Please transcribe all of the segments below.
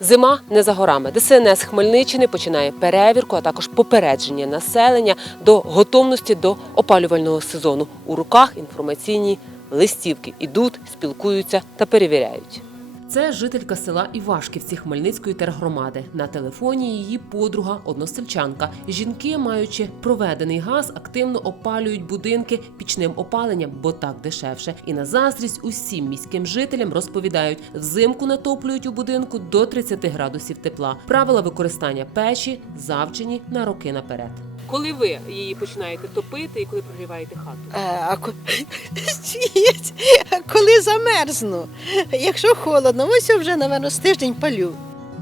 Зима не за горами. ДСНС Хмельниччини починає перевірку, а також попередження населення до готовності до опалювального сезону. У руках інформаційні листівки ідуть, спілкуються та перевіряють. Це жителька села Івашківці Хмельницької тергромади. На телефоні її подруга, односельчанка. Жінки, маючи проведений газ, активно опалюють будинки пічним опаленням, бо так дешевше. І на заздрість усім міським жителям розповідають, взимку натоплюють у будинку до 30 градусів тепла. Правила використання печі завчені на роки наперед. Коли ви її починаєте топити і коли прогріваєте хату? Е, А, ко- а коли замерзну, якщо холодно, ось я вже, напевно, з тиждень палю.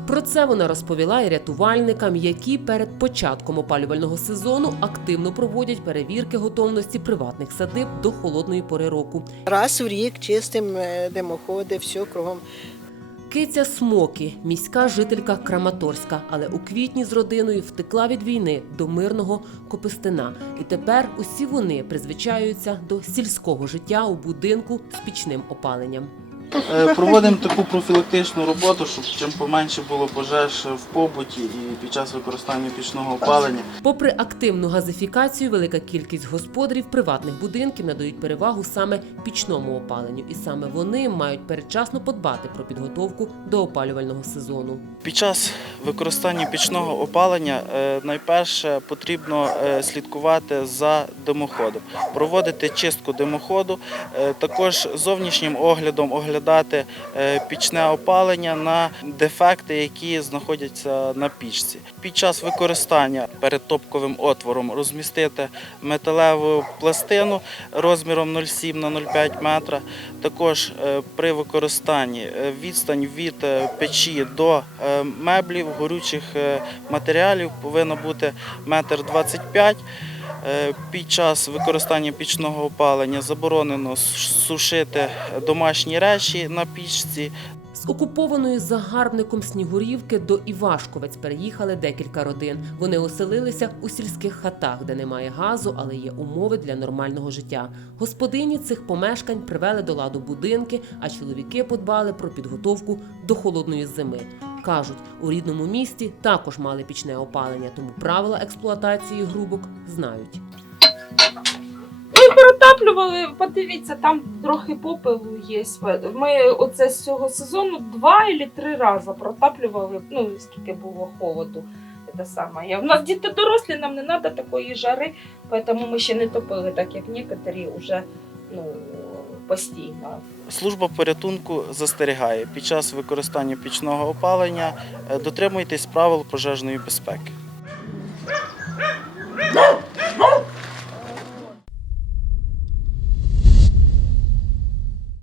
Про це вона розповіла і рятувальникам, які перед початком опалювального сезону активно проводять перевірки готовності приватних садиб до холодної пори року. Раз в рік чистим е, димоходи, все кругом. Киця Смокі, міська жителька Краматорська, але у квітні з родиною втекла від війни до мирного Копистина. І тепер усі вони призвичаються до сільського життя у будинку з пічним опаленням. Е, Проводимо таку профілактичну роботу, щоб чим поменше було пожеж в побуті і під час використання пічного опалення. Попри активну газифікацію, велика кількість господарів приватних будинків надають перевагу саме пічному опаленню, і саме вони мають передчасно подбати про підготовку до опалювального сезону. Під час використання пічного опалення е, найперше потрібно е, слідкувати за димоходом, проводити чистку димоходу, також зовнішнім оглядом оглядати е, пічне опалення на дефекти, які знаходяться на пічці. Під час використання перед топковим отвором розмістити металеву пластину розміром 0,7 на 0,5 метра. Також е, при використанні е, відстань від печі до меблів, горючих матеріалів повинна бути метр 25 Е, Під час використання пічного опалення заборонено сушити домашні речі на пічці. З окупованої загарбником Снігурівки до Івашковець переїхали декілька родин. Вони оселилися у сільських хатах, де немає газу, але є умови для нормального життя. Господині цих помешкань привели до ладу будинки, а чоловіки подбали про підготовку до холодної зими. Кажуть, у рідному місті також мали пічне опалення, тому правила експлуатації грубок знають. Ми Протаплювали, подивіться, там трохи попелу є. Ми оце з цього сезону два або три рази протаплювали, ну скільки було холоду. Це саме. У нас діти дорослі, нам не треба такої жари, тому ми ще не топили, так як некоторі вже ну, постійно. Служба порятунку застерігає під час використання пічного опалення е, дотримуйтесь правил пожежної безпеки.